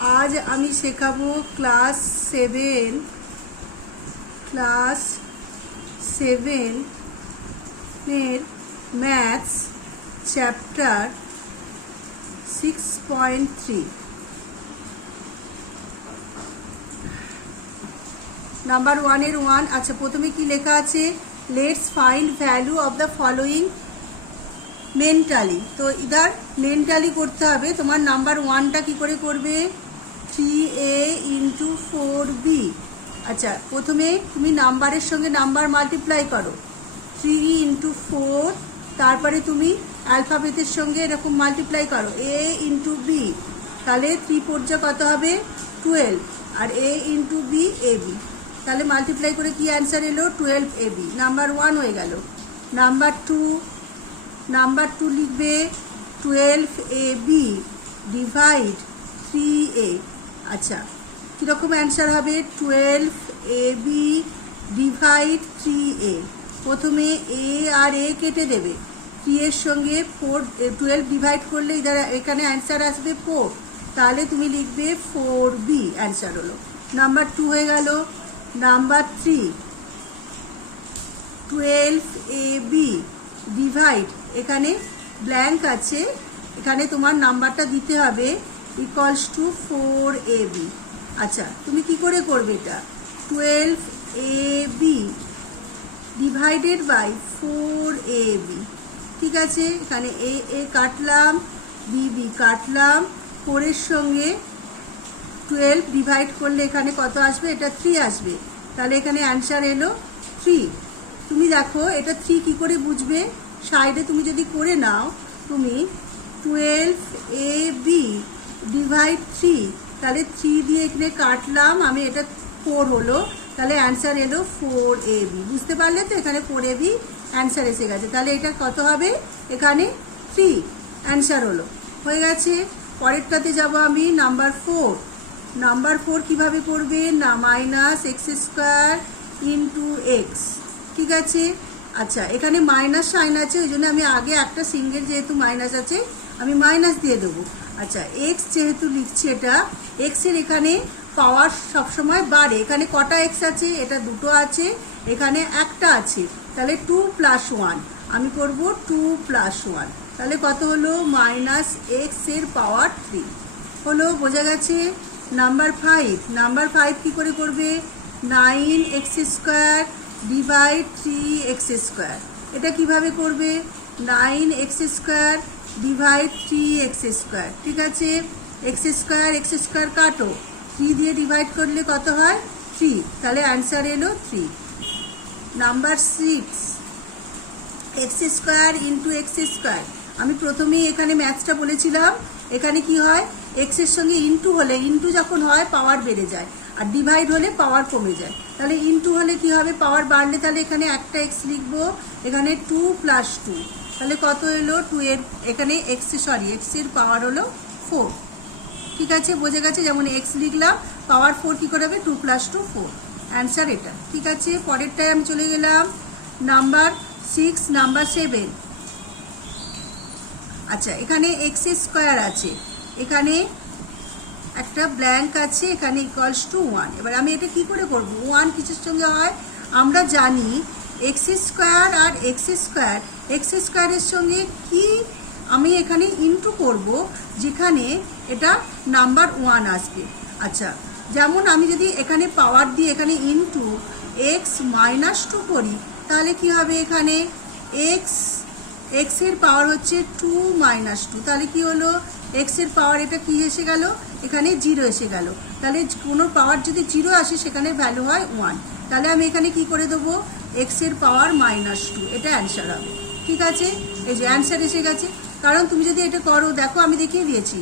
आज आमी शेखाबो class seven maths chapter 6.3 number 1 अच्छा प्रथमे कि लेखा आछे let's find value of the following mentally. तो इधर मेंटाली करते हबे तुम्हार नम्बर 1 टा कि करे करबे 3a इंटू 4b। अच्छा प्रथमे तुमी नम्बरेर संगे नम्बर माल्टिप्लाई करो 3 इंटू 4 तारपरे तुमी अल्फाबेटेर संगे एरकम माल्टिप्लाई करो a इंटू b ताहले 3 4 कत हबे 12 और a इंटू b ab ताहले माल्टिप्लाई करे कि आंसर एलो 12ab। नम्बर 1 हो गेल। Number 2 लिखबे 12ab divide 3a। अच्छा किरकम आंसर हबे 12ab डिवाइड 3a। प्रथमे a और a केटे देबे 3 एर संगे 4 12 डिवाइड करले इधर एखाने आंसर आसबे 4 ताहले तुमी लिखबे 4b आंसर हलो। नम्बर 2 हो गेल। नम्बर 3 12ab डिवाइड एखाने ब्लैंक आछे एखाने तुम्हार नम्बरटा दिते हबे इक्वल्स टू 4ab। अच्छा तुमी कि करे करबे এটা 12ab डिवाइडेड बाय 4ab। ठीक आछे एखाने a काटलाम bb काटलाम 4 एर संगे 12 डिवाइड करले एखाने कत आसबे এটা 3 आसबे ताहले एखाने आंसर एलो 3। तुमी देखो এটা 3 कि करे बुझबे साइडे तुमी जदि करे नाओ तुमी 12ab डिवाइड 3 ताहले 3 दिए एखाने काटलाम आमी এটা 4 हलो ताहले आंसर एलो 4ab। बुझते पारले तो एखाने 4ab आंसर एसे गेছে ताहले এটা কত হবে এখানে 3 आंसर हलो হয়ে গেছে। পরেরটাতে যাব আমি নাম্বার 4। নাম্বার 4 কিভাবে করবে না -x² ইনটু x। ঠিক আছে। अच्छा एखाने माइनस साइन आछे ओइजন্য আমি आगे একটা सिंगल जेहेतु माइनस आछे আমি माइनस दिए देबो। अच्छा x जेहेतु लिखছি এটা x এর এখানে পাওয়ার সব সময় বাড়ে এখানে কটা x আছে এটা দুটো আছে এখানে একটা আছে তাহলে 2 + 1 আমি করব 2 + 1 তাহলে কত হলো -x এর পাওয়ার 3 হলো। বোঝা গেছে। নাম্বার 5 কি করে করবে 9x² डिवाइड 3x² এটা কিভাবে করবে 9x² डिवाइड 3x²। ঠিক আছে x² কাটো 3 দিয়ে ডিভাইড করলে কত হয় 3 তাহলে आंसर এলো 3। নাম্বার 6 x² ইনটু x² আমি প্রথমেই এখানে ম্যাথসটা বলেছিলাম এখানে কি হয় x এর সঙ্গে ইনটু হলে ইনটু যখন হয় পাওয়ার বেড়ে যায় আর ডিভাইড হলে পাওয়ার কমে যায় তাহলে ইনটু হলে কি হবে পাওয়ার বাড়লে তাহলে এখানে একটা x লিখবো এখানে 2 + 2 তাহলে কত এলো 2 এর এখানে x এর পাওয়ার হলো 4। ঠিক আছে বোঝা গেছে যেমন x লিখলাম পাওয়ার 4 কি করে হবে 2 + 2 4 आंसर এটা। ঠিক আছে পরেরটায় আমি চলে গেলাম নাম্বার 6 নাম্বার 7। আচ্ছা এখানে x² আছে এখানে একটা ব্ল্যাঙ্ক আছে এখানে ইকুয়ালস টু 1। এবার আমি এটা কি করে করব 1 কিসের সঙ্গে হয় আমরা জানি x² আর x² এর সঙ্গে কি আমি এখানে ইনটু করব যেখানে এটা নাম্বার 1 আসবে। আচ্ছা যেমন আমি যদি এখানে পাওয়ার দিয়ে এখানে ইনটু x - 2 করি তাহলে কি হবে এখানে x এর পাওয়ার হচ্ছে 2 - 2 তাহলে কি হলো x এর পাওয়ার এটা কি এসে গেল এখানে 0 এসে গেল তাহলে কোনো পাওয়ার যদি 0 আসে সেখানে ভ্যালু হয় 1 তাহলে আমি এখানে কি করে দেব x এর পাওয়ার -2 এটা आंसर হবে। ঠিক আছে এই যে आंसर এসে গেছে কারণ তুমি যদি এটা করো দেখো আমি দেখিয়ে দিয়েছি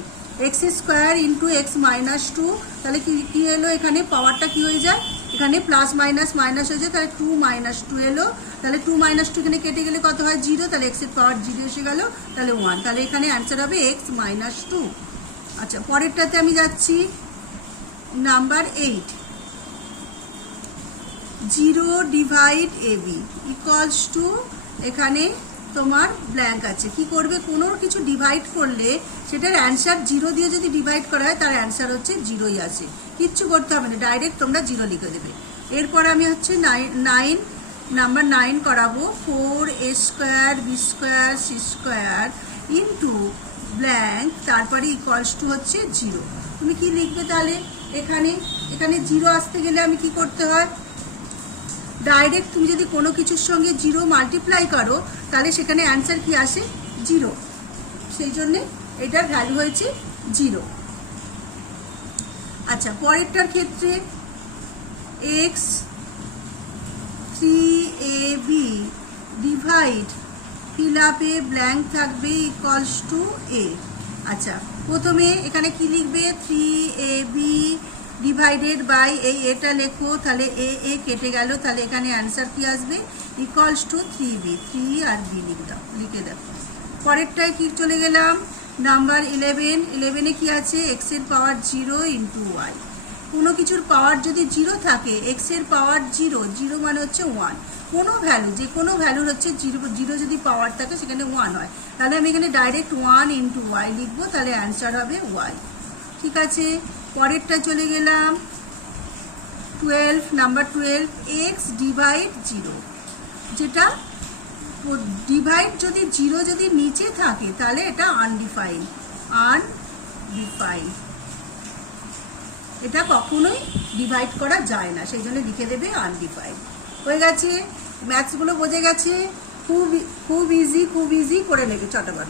x² ইনটু x - 2 তাহলে কি এলো এখানে পাওয়ারটা কি হয়ে যায় এখানে প্লাস মাইনাস মাইনাস হয়ে যায় তাহলে 2 - 2 এলো তাহলে 2 - 2 এখানে কেটে গেলে কত হয় 0 তাহলে x এর পাওয়ার 0 এসে গেল তাহলে 1 তাহলে এখানে आंसर হবে x - 2। আচ্ছা পরেরটাতে আমি যাচ্ছি number 8 0 divide ab equals to এখানে তোমার ব্ল্যাঙ্ক আছে। কি করবে, কোনো কিছু ডিভাইড করলে সেটার অ্যান্সার 0 দিয়ে যদি ডিভাইড করা হয় তার অ্যান্সার হচ্ছে 0ই আসে। কিচ্ছু করতে হবে না, ডাইরেক্ট তোমরা 0 লিখে দেবে। এরপর আমি হচ্ছে নাম্বার 9 করাবো। 4a square B square C square into blank, তারপরে ইকুয়ালস টু হচ্ছে 0। তুমি কি লিখবে তাহলে? এখানে 0 আসতে গেলে আমি কি করতে হয়, ডাইরেক্ট তুমি যদি কোনো কিছুর সঙ্গে 0 মাল্টিপ্লাই করো তাহলে সেখানে অ্যান্সার কি আসে, 0। সেই জন্যে এটার ভ্যালু হয়েছে 0। আচ্ছা, পরেরটার ক্ষেত্রে x 3ab ডিভাইড ফিল আপে ব্ল্যাঙ্ক থাকবে ইকুয়ালস টু a। আচ্ছা, প্রথমে এখানে কি লিখবে, 3ab ডিভাইডেড বাই এই এটা লেখো, তাহলে এ কেটে গেল, তাহলে এখানে অ্যান্সার কি আসবে, equals to 3b, 3 R b লিখে দাও। পরেরটায় কি চলে গেলাম, নাম্বার 11 কি আছে, এক্স এর পাওয়ার 0 ইন্টু ওয়াই। কোনো কিছুর পাওয়ার যদি 0 থাকে, এক্স এর পাওয়ার 0 মানে হচ্ছে 1, কোনো ভ্যালু যে কোনো ভ্যালুর হচ্ছে 0 যদি পাওয়ার থাকে সেখানে 1 হয়, তাহলে আমি এখানে ডাইরেক্ট 1 ইন্টু ওয়াই লিখবো, তাহলে অ্যান্সার হবে ওয়াই। ঠিক আছে, পরেরটা চলে গেলাম 12, নাম্বার 12 এক্স ডিভাইড 0, যেটা ডিভাইড যদি 0 যদি নিচে থাকে তাহলে এটা আনডিফাইন্ড, এটা কখনোই ডিভাইড করা যায় না, সেই জন্য লিখে দেবে আনডিফাইন্ড। হয়ে গেছে, ম্যাথসগুলো বোঝে গেছে, খুব ইজি করে নেবে চটাবট।